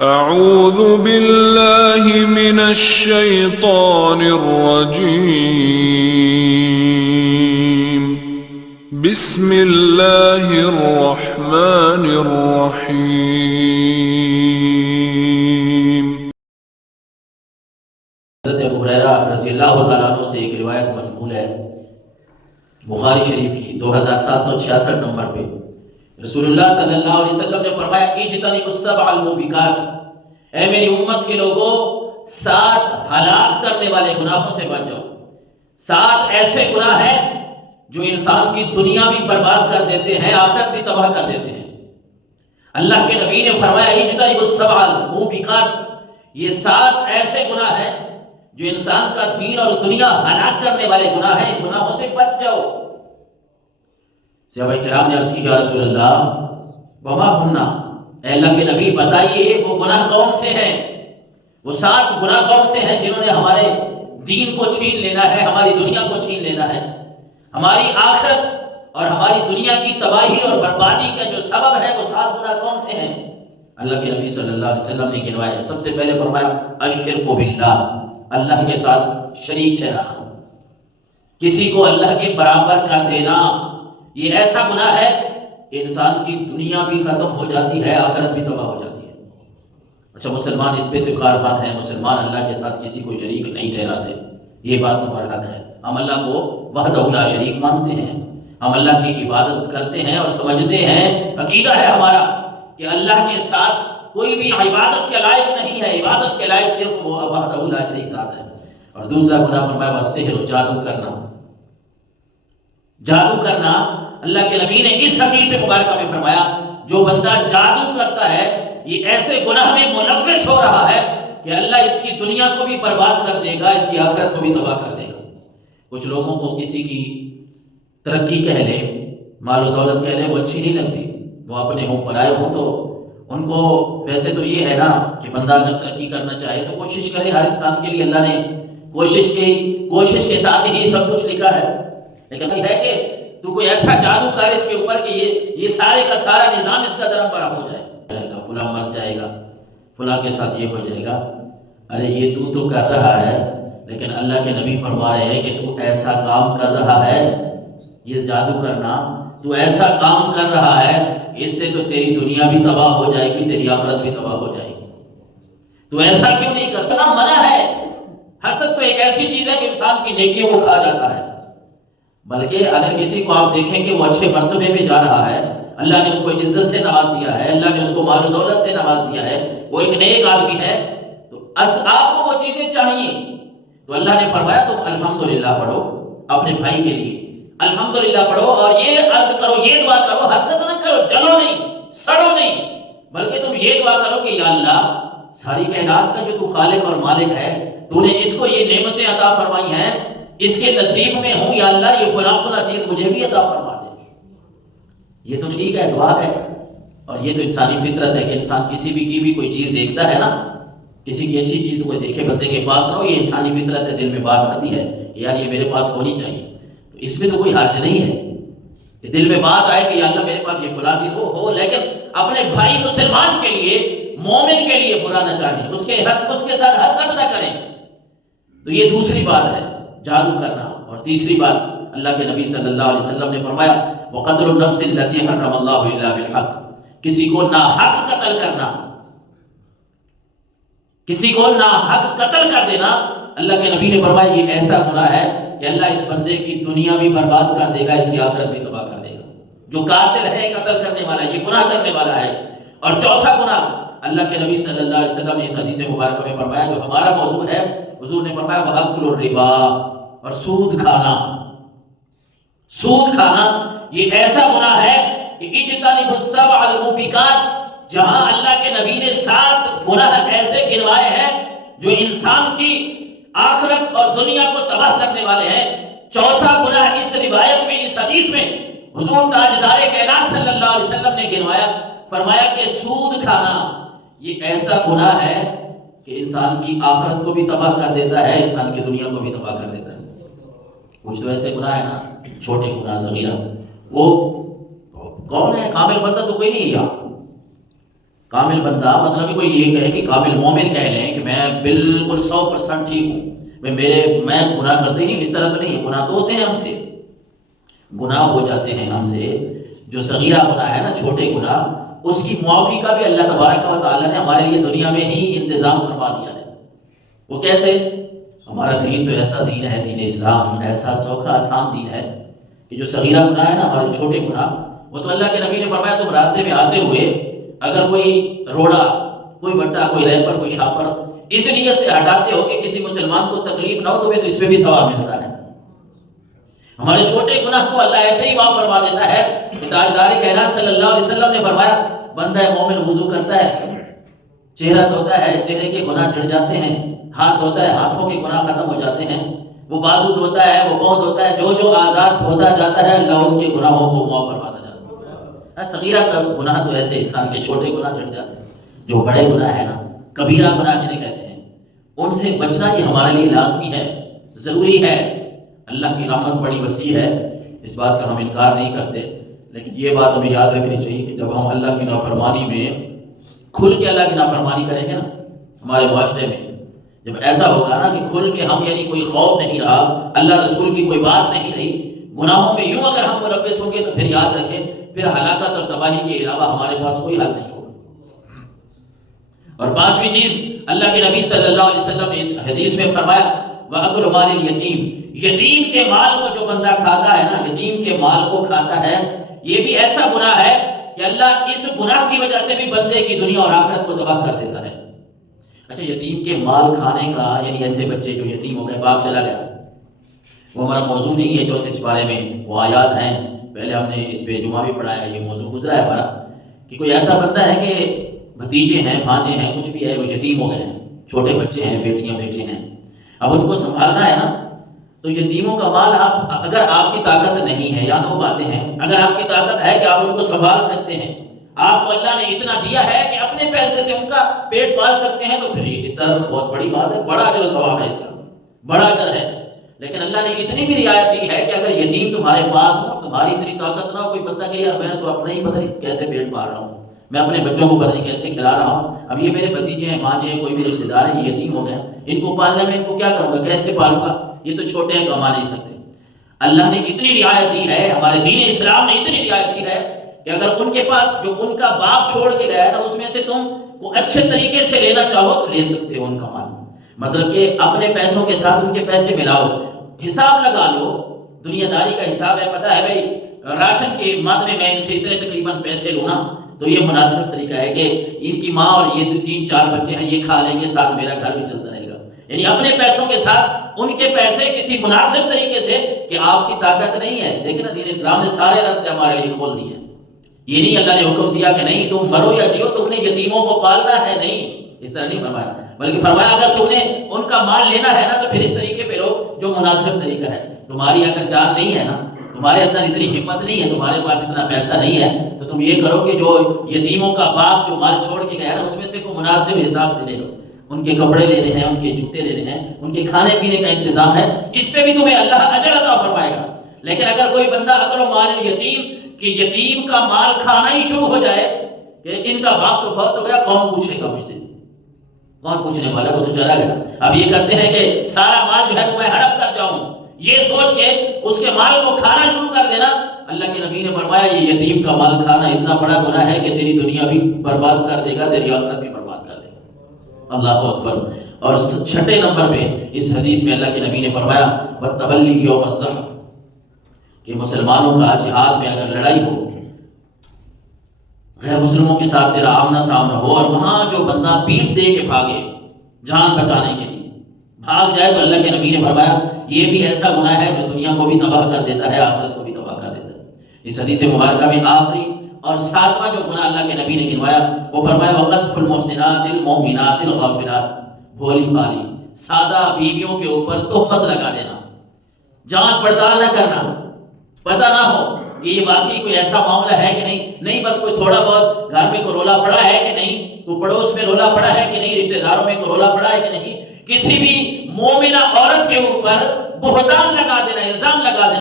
اعوذ باللہ من الشیطان الرجیم بسم اللہ الرحمن الرحیم۔ حضرت ابو ہریرہ رضی اللہ تعالیٰ عنہ سے ایک روایت منقول ہے بخاری شریف کی 2766 نمبر پہ۔ رسول اللہ صلی اللہ علیہ وسلم نے فرمایا اجتنبوا السبع الموبقات، اے میری امت کے لوگوں 7 ہلاک کرنے والے گناہوں سے بچ جاؤ۔ 7 ایسے گناہ ہیں جو انسان کی دنیا بھی برباد کر دیتے ہیں، آخرت بھی تباہ کر دیتے ہیں۔ اللہ کے نبی نے فرمایا اجتنبوا السبع الموبقات، یہ 7 ایسے گناہ ہیں جو انسان کا دین اور دنیا ہلاک کرنے والے گناہ ہیں، گناہوں سے بچ جاؤ۔ صحابہ کرام نے عرض کی یا رسول اللہ وما ہننا، اے اللہ کے نبی بتائیے وہ گناہ کون سے ہیں، وہ 7 گناہ کون سے ہیں جنہوں نے ہمارے دین کو چھین لینا ہے، ہماری دنیا کو چھین لینا ہے، ہماری آخرت اور ہماری دنیا کی تباہی اور بربادی کا جو سبب ہے وہ 7 گناہ کون سے ہیں؟ اللہ کے نبی صلی اللہ علیہ وسلم نے گنوائے۔ سب سے پہلے فرمایا الشرک باللہ، اللہ کے ساتھ شریک ٹھہرانا، کسی کو اللہ کے برابر کر دینا، یہ ایسا گناہ ہے کہ انسان کی دنیا بھی ختم ہو جاتی ہے، آخرت بھی تباہ ہو جاتی ہے۔ اچھا مسلمان اس پہ تو کاربان ہے، مسلمان اللہ کے ساتھ کسی کو شریک نہیں ٹھہراتے، یہ بات تو برحق ہے۔ ہم اللہ کو وحدہ لا شریک مانتے ہیں، ہم اللہ کی عبادت کرتے ہیں اور سمجھتے ہیں، عقیدہ ہے ہمارا کہ اللہ کے ساتھ کوئی بھی عبادت کے لائق نہیں ہے، عبادت کے لائق صرف وہ وحدہ لا شریک ذات ہے۔ اور دوسرا گناہ فرمایا والسحر، جادو کرنا۔ جادو کرنا، اللہ کے نبی نے اس حدیث مبارکہ میں فرمایا جو بندہ جادو کرتا ہے یہ ایسے گناہ میں ملوث ہو رہا ہے کہ اللہ اس کی دنیا کو بھی برباد کر دے گا، اس کی آخرت کو بھی تباہ کر دے گا۔ کچھ لوگوں کو کسی کی ترقی کہہ لے، مال و دولت کہہ لے، وہ اچھی نہیں لگتی، وہ اپنے ہوں پرائے ہوں تو ان کو ویسے تو یہ ہے نا کہ بندہ اگر ترقی کرنا چاہے تو کوشش کرے، ہر انسان کے لیے اللہ نے کوشش کے ساتھ ہی سب کچھ لکھا ہے، لیکن یہ ہے کہ تو کوئی ایسا جادو کر اس کے اوپر کہ یہ سارے کا سارا نظام اس کا درم برہم ہو جائے گا، فلاں مر جائے گا، فلاں کے ساتھ یہ ہو جائے گا۔ ارے یہ تو کر رہا ہے، لیکن اللہ کے نبی فرما رہے ہیں کہ تو ایسا کام کر رہا ہے، یہ جادو کرنا، تو ایسا کام کر رہا ہے اس سے تو تیری دنیا بھی تباہ ہو جائے گی، تیری آخرت بھی تباہ ہو جائے گی۔ تو ایسا کیوں نہیں کرتا؟ منع ہے۔ حسد تو ایک ایسی چیز ہے کہ انسان کی نیکیوں کو کھا جاتا ہے، بلکہ اگر کسی کو آپ دیکھیں کہ وہ اچھے مرتبے پہ جا رہا ہے، اللہ نے اس کو عزت سے نواز دیا ہے، اللہ نے اس کو مال و دولت سے نواز دیا ہے، وہ ایک نیک آدمی ہے، تو آپ کو وہ چیزیں چاہیے، تو اللہ نے فرمایا تم الحمدللہ پڑھو اپنے بھائی کے لیے، الحمدللہ پڑھو اور یہ عرض کرو، یہ دعا کرو، حسد نہ کرو، جلو نہیں، سڑو نہیں، بلکہ تم یہ دعا کرو کہ یا اللہ ساری کائنات کا جو تو خالق اور مالک ہے، تو نے اس کو یہ نعمتیں عطا فرمائی ہیں، اس کے نصیب میں ہوں، یا اللہ یہ فلاں چیز مجھے بھی عطا فرما دے۔ یہ تو ٹھیک ہے، دعا ہے، اور یہ تو انسانی فطرت ہے کہ انسان کسی بھی کی بھی کوئی چیز دیکھتا ہے نا، کسی کی اچھی چیز کوئی دیکھے بندے کے پاس رہو، یہ انسانی فطرت ہے، دل میں بات آتی ہے کہ یار یہ میرے پاس ہونی چاہیے، تو اس میں تو کوئی حرج نہیں ہے کہ دل میں بات آئے کہ یا اللہ میرے پاس یہ فلاں چیز ہو، لیکن اپنے بھائی مسلمان کے لیے، مومن کے لیے برا نہ چاہیں، اس کے ساتھ حسد نہ کریں۔ تو یہ دوسری بات ہے جادو کرنا۔ اور تیسری بات اللہ کے نبی صلی اللہ علیہ وسلم نے فرمایا وَقَتْلُ النَّفْسِ الَّتِي حَرَّمَ اللَّهُ إِلَّا بِالْحَقِّ، کسی کو ناحق قتل کرنا، کسی کو ناحق قتل کر دینا، اللہ کے نبی نے فرمایا یہ ایسا گناہ ہے کہ اللہ اس بندے کی دنیا بھی برباد کر دے گا، اس کی آخرت بھی تباہ کر دے گا۔ جو قاتل ہے، قتل کرنے والا ہے، یہ گناہ کرنے والا ہے۔ اور چوتھا گناہ اللہ کے نبی صلی اللہ علیہ وسلم نے اس حدیث مبارکہ میں فرمایا جو ہمارا موضوع ہے، حضور نے فرمایا وَأَكْلُ الرِّبَا، اور سود کھانا۔ سود کھانا یہ ایسا گناہ ہے کہ اجتنبوا السبع الموبقات، جہاں اللہ کے نبی نے 7 گناہ ایسے گنوائے ہیں جو انسان کی آخرت اور دنیا کو تباہ کرنے والے ہیں۔ چوتھا گناہ اس روایت میں، اس حدیث میں حضور تاجدار کائنات صلی اللہ علیہ وسلم نے گنوایا، فرمایا کہ سود کھانا یہ ایسا گناہ ہے کہ انسان کی آخرت کو بھی تباہ کر دیتا ہے، انسان کی دنیا کو بھی تباہ کر دیتا ہے۔ کچھ تو ایسے گناہ ہے نا، چھوٹے گناہ صغیرہ، وہ کون ہے؟ کامل بندہ تو کوئی نہیں ہے، کامل بندہ مطلب کہ کوئی یہ کہے کہ کامل مومن کہہ لیں کہ میں بالکل 100% ٹھیک ہوں، میں گناہ کرتے نہیں، اس طرح تو نہیں ہے، گناہ تو ہوتے ہیں ہم سے، گناہ ہو جاتے ہیں ہم سے، جو صغیرہ گناہ ہے نا، چھوٹے گناہ، اس کی معافی کا بھی اللہ تبارک و تعالیٰ نے ہمارے لیے دنیا میں ہی انتظام فرما دیا ہے۔ وہ کیسے؟ ہمارا دین تو ایسا دین ہے، دین اسلام ایسا سوکھا آسان دین ہے کہ جو صغیرہ گناہ ہے نا، ہمارے چھوٹے گناہ، وہ تو اللہ کے نبی نے فرمایا تم راستے میں آتے ہوئے اگر کوئی روڑا، کوئی بٹا، کوئی ریپر، کوئی شاپر اس نیت سے ہٹاتے ہو کہ کسی مسلمان کو تکلیف نہ ہو، تمہیں تو اس میں بھی ثواب ملتا ہے۔ ہمارے چھوٹے گناہ تو اللہ ایسے ہی معاف فرما دیتا ہے کہ تاجدار کائنات صلی اللہ علیہ وسلم نے فرمایا بندہ مومن وضو کرتا ہے، چہرہ دھوتا ہے، چہرے کے گناہ چھڑ جاتے ہیں، ہاتھ دھوتا ہے، ہاتھوں کے گناہ ختم ہو جاتے ہیں، وہ بازو دھوتا ہے، وہ پاؤں دھوتا ہے، جو جو آزاد ہوتا جاتا ہے اللہ ان کے گناہوں کو معاف فرماتا جاتا ہے۔ صغیرہ کا گناہ تو ایسے انسان کے چھوٹے گناہ چھڑ جاتے ہیں، جو بڑے گناہ ہے نا، کبیرہ گناہ جنہیں کہتے ہیں، ان سے بچنا یہ ہمارے لیے لازمی ہے، ضروری ہے۔ اللہ کی رحمت بڑی وسیع ہے، اس بات کا ہم انکار نہیں کرتے، لیکن یہ بات ہمیں یاد رکھنی چاہیے کہ جب ہم اللہ کی نافرمانی میں کھل کے اللہ کی نافرمانی کریں گے نا، ہمارے معاشرے میں جب ایسا ہوگا نا کہ کھل کے ہم یعنی کوئی خوف نہیں رہا، اللہ رسول کی کوئی بات نہیں رہی، گناہوں میں یوں اگر ہم ملوث ہوں گے تو پھر یاد رکھیں پھر ہلاکت اور تباہی کے علاوہ ہمارے پاس کوئی حل نہیں ہوگا۔ اور پانچویں چیز اللہ کے نبی صلی اللہ علیہ وسلم نے اس حدیث میں فرمایا وَأَكْلُ مَالِ الْيَتِيمِ، یتیم کے مال کو جو بندہ کھاتا ہے نا، یتیم کے مال کو کھاتا ہے، یہ بھی ایسا گناہ ہے کہ اللہ اس گناہ کی وجہ سے بھی بندے کی دنیا اور آخرت کو تباہ کر دیتا ہے۔ اچھا، یتیم کے مال کھانے کا یعنی ایسے بچے جو یتیم ہو گئے، باپ چلا گیا، وہ ہمارا موضوع نہیں ہے 34 پارے میں وہ آیات ہیں، پہلے ہم نے اس پہ جمعہ بھی پڑھایا، یہ موضوع گزرا ہے ہمارا کہ کوئی ایسا بندہ ہے کہ بھتیجے ہیں، بھانجے ہیں، کچھ بھی ہے، وہ یتیم ہو گئے ہیں، چھوٹے بچے ہیں، بیٹیاں بیٹے ہیں، اب ان کو سنبھالنا ہے نا، تو یتیموں کا مال آپ اگر آپ کی طاقت نہیں ہے، یا دو باتیں ہیں، اگر آپ کی طاقت ہے کہ آپ ان کو سنبھال سکتے ہیں، آپ کو اللہ نے اتنا دیا ہے کہ اپنے پیسے سے ان کا پیٹ پال سکتے ہیں، تو پھر اس طرح بہت بڑی بات ہے، بڑا اجر و ثواب ہے، اس کا بڑا اجر ہے۔ لیکن اللہ نے اتنی بھی رعایت دی ہے کہ اگر یتیم تمہارے پاس ہو، تمہاری اتنی طاقت نہ ہو، کوئی بندہ کہ یار میں تو اپنا ہی پتہ نہیں کیسے پیٹ پال رہا ہوں، میں اپنے بچوں کو پتہ نہیں کیسے کھلا رہا ہوں، اب یہ میرے بھتیجے ہیں، مانجے ہیں، کوئی بھی رشتے دار ہیں، یہ یتیم ہو گئے، ان کو پالنے میں ان کو کیا کروں گا، کیسے پالوں گا، یہ تو چھوٹے ہیں، کما نہیں سکتے۔ اللہ نے اتنی رعایت دی ہے، ہمارے دین اسلام نے اتنی رعایت دی ہے کہ اگر ان کے پاس جو ان کا باپ چھوڑ کے گیا ہے نا، اس میں سے تم کو اچھے طریقے سے لینا چاہو تو لے سکتے ہو ان کا مال، مطلب کہ اپنے پیسوں کے ساتھ ان کے پیسے ملاؤ، حساب لگا لو، دنیا داری کا حساب ہے، پتہ ہے بھائی راشن کے مد میں ان سے اتنے تقریباً پیسے لوں نا، تو یہ مناسب طریقہ ہے کہ ان کی ماں اور یہ 3-4 بچے ہیں، یہ کھا لیں گے، ساتھ میرا گھر بھی چلتا رہے گا، یعنی اپنے پیسوں کے ساتھ ان کے پیسے کسی مناسب طریقے سے کہ آپ کی طاقت نہیں ہے۔ دیکھیں نا، دین اسلام نے سارے راستے ہمارے لیے کھول دیے ہیں، یہ نہیں اللہ نے حکم دیا کہ نہیں تم مرو یا جیو تم نے یتیموں کو پالنا ہے، نہیں، اس طرح نہیں فرمایا، بلکہ فرمایا اگر تم نے ان کا مال لینا ہے نا تو پھر اس طریقے پہ لو جو مناسب طریقہ ہے۔ تمہاری اگر جان نہیں ہے نا، تمہارے اندر اتنی ہمت نہیں ہے، تمہارے پاس اتنا پیسہ نہیں ہے، تو تم یہ کرو کہ جو یتیموں کا باپ جو مال چھوڑ کے گیا نا، اس میں سے کوئی مناسب حساب سے لے لو، ان کے کپڑے لینے ہیں، ان کے جوتے لینے ہیں، ان کے کھانے پینے کا انتظام ہے، اس پہ بھی تمہیں اللہ اجر عطا فرمائے گا۔ لیکن اگر کوئی بندہ اکل و مال یتیم کہ یتیم کا مال کھانا ہی شروع ہو جائے کہ ان کا باپ تو فوت ہو گیا، کون پوچھے گا مجھ سے، کون پوچھنے والا، وہ تو چلا گیا۔ اب یہ کرتے ہیں کہ سارا مال جو ہے وہ میں ہڑپ کر جاؤں، یہ سوچ کے اس کے مال کو کھانا شروع کر دینا۔ اللہ کے نبی نے فرمایا یہ یتیم کا مال کھانا اتنا بڑا گناہ ہے کہ تیری دنیا بھی برباد کر دے گا، تیری آخرت بھی برباد کر دے گا۔ اللہ اکبر۔ اور 6 نمبر پہ اس حدیث میں اللہ کے نبی نے فرمایا وَالتَّوَلِّ يَوْمَ الزَّحْفِ، کہ مسلمانوں کا جہاد میں اگر لڑائی ہو، غیر مسلموں کے ساتھ تیرا آمنا سامنا ہو، اور وہاں جو بندہ پیٹھ دے کے بھاگے جان بچانے کے لیے بھاگ جائے، تو اللہ کے نبی نے فرمایا یہ بھی ایسا گناہ ہے جو دنیا کو بھی تباہ کر دیتا ہے، آخرت کو بھی تباہ کر دیتا ہے۔ اس حدیث مبارکہ میں آخری اور 7واں جو گناہ اللہ کے نبی نے گنوایا وہ فرمایا وَقَذْفُ الْمُحْصِنَاتِ الْمُؤْمِنَاتِ الْغَافِلَاتِ، بھولی بھالی سادہ بیویوں کے اوپر تہمت لگا دینا، جانچ پڑتال نہ کرنا، پتہ نہ ہو کہ یہ واقعی کوئی ایسا معاملہ ہے کہ نہیں، بس کوئی تھوڑا بہت گھر میں کوئی رولا پڑا ہے کہ نہیں، کوئی پڑوس میں رولا پڑا ہے کہ نہیں، رشتہ داروں میں کوئی رولا پڑا ہے کہ نہیں، کسی بھی مومنہ عورت کے اوپر بہتان لگا دینا، الزام لگا دینا۔